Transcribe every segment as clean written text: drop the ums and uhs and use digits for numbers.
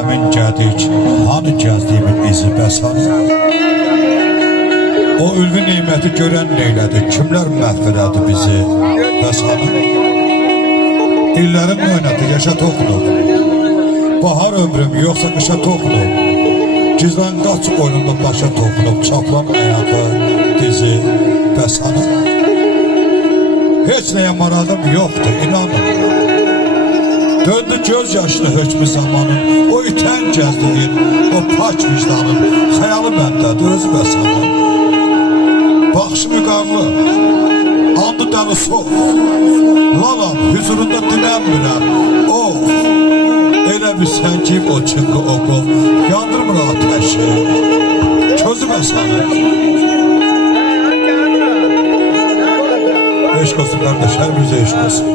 aləmin gədik, hanı gəzdiyimin izi bəsanı. O ülvi neyməti görən neylədi, kimlər məhv elədi bizi bəsanı. İllərim oynadı, yaşa toxunub, bahar ömrüm yoxsa qışa toxunub. Gizlən qaç oyununda başa toxunub, çaplan ayağı, dizi bəsanı. Heç nəyə maradım yoxdur, inanın. Döndü göz yaşlı hökmü zamanın, o itən gəzdiyin, o pak vicdanın, xəyalı məndədir öz bəsanı. Baxışı müqamlı, andı dəli soğ, lalam, hüzurunda dinənmirəm, of, elə bir səngiyib o çınqı oqov, yandırmır ateşi, közü bəsanı. Eşq olsun qardaş, hər birizə eşq olsun.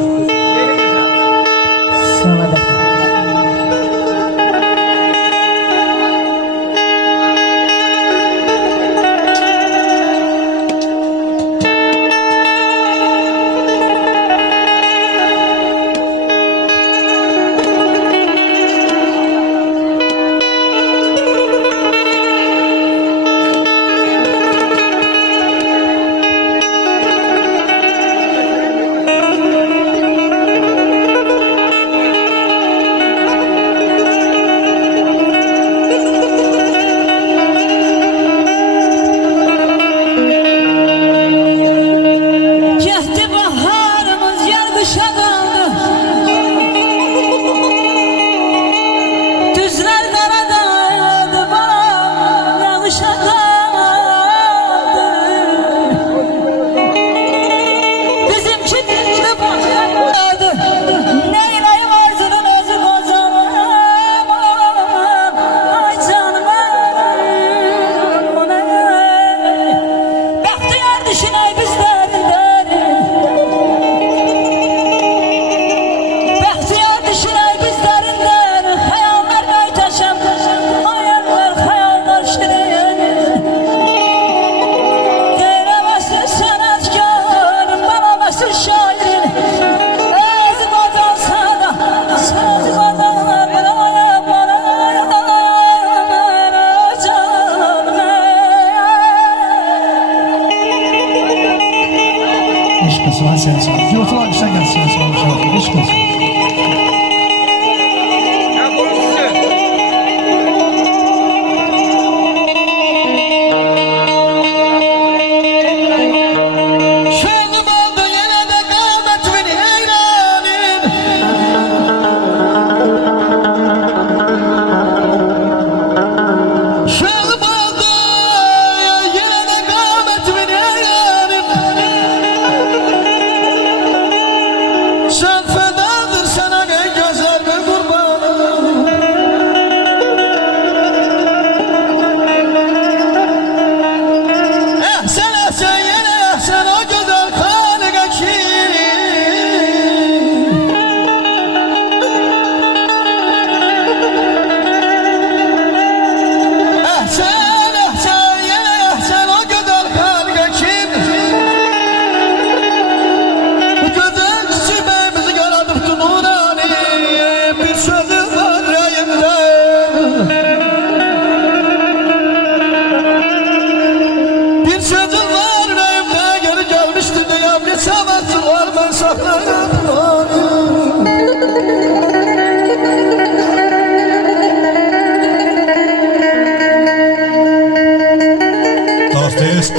Sağ sen sağ ol. Yotu var sen gel sen sağ ol. Hoş geldin.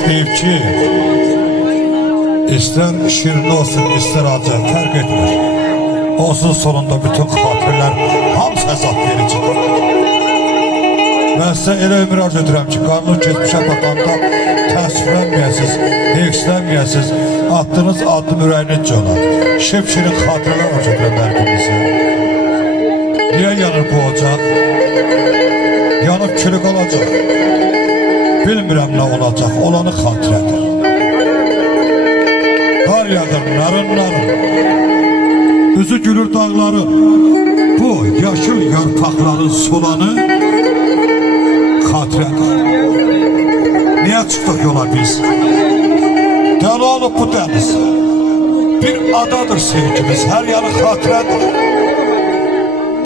Deyib ki, ister şirin olsun, ister acı, fərq etmir. Olsun sonunda bütün xatirlər hamısı əzab vericidir. Mən sizə elə ömür arz edirəm ki, qarnı keçmişə batanda təəssüflənməyəsiz, heyfslənməyəsiz, attığınız addım ürəyinin cana. Şip-şirin xatirələr arz edirəm hər birinizə. Niyə yanır bu ocaq? Yanıb külük olacaq. Bilmirəm nə olacaq, olanı xatirədir. Qar yağır, narın, üzü gülür dağların. Bu yaşıl yarpaqların solanı xatirədir. Niyə çıxdıq yola biz? Dəli olub bu dəniz. Bir adadır sevgimiz, hər yanı xatirədir.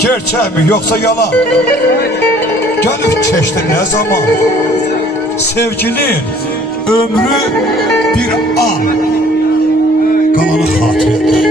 gerçək mi yoxsa yalan? Gəlib keçdi nə zaman? Sevginin ömrü bir an, qalanı xatirədir.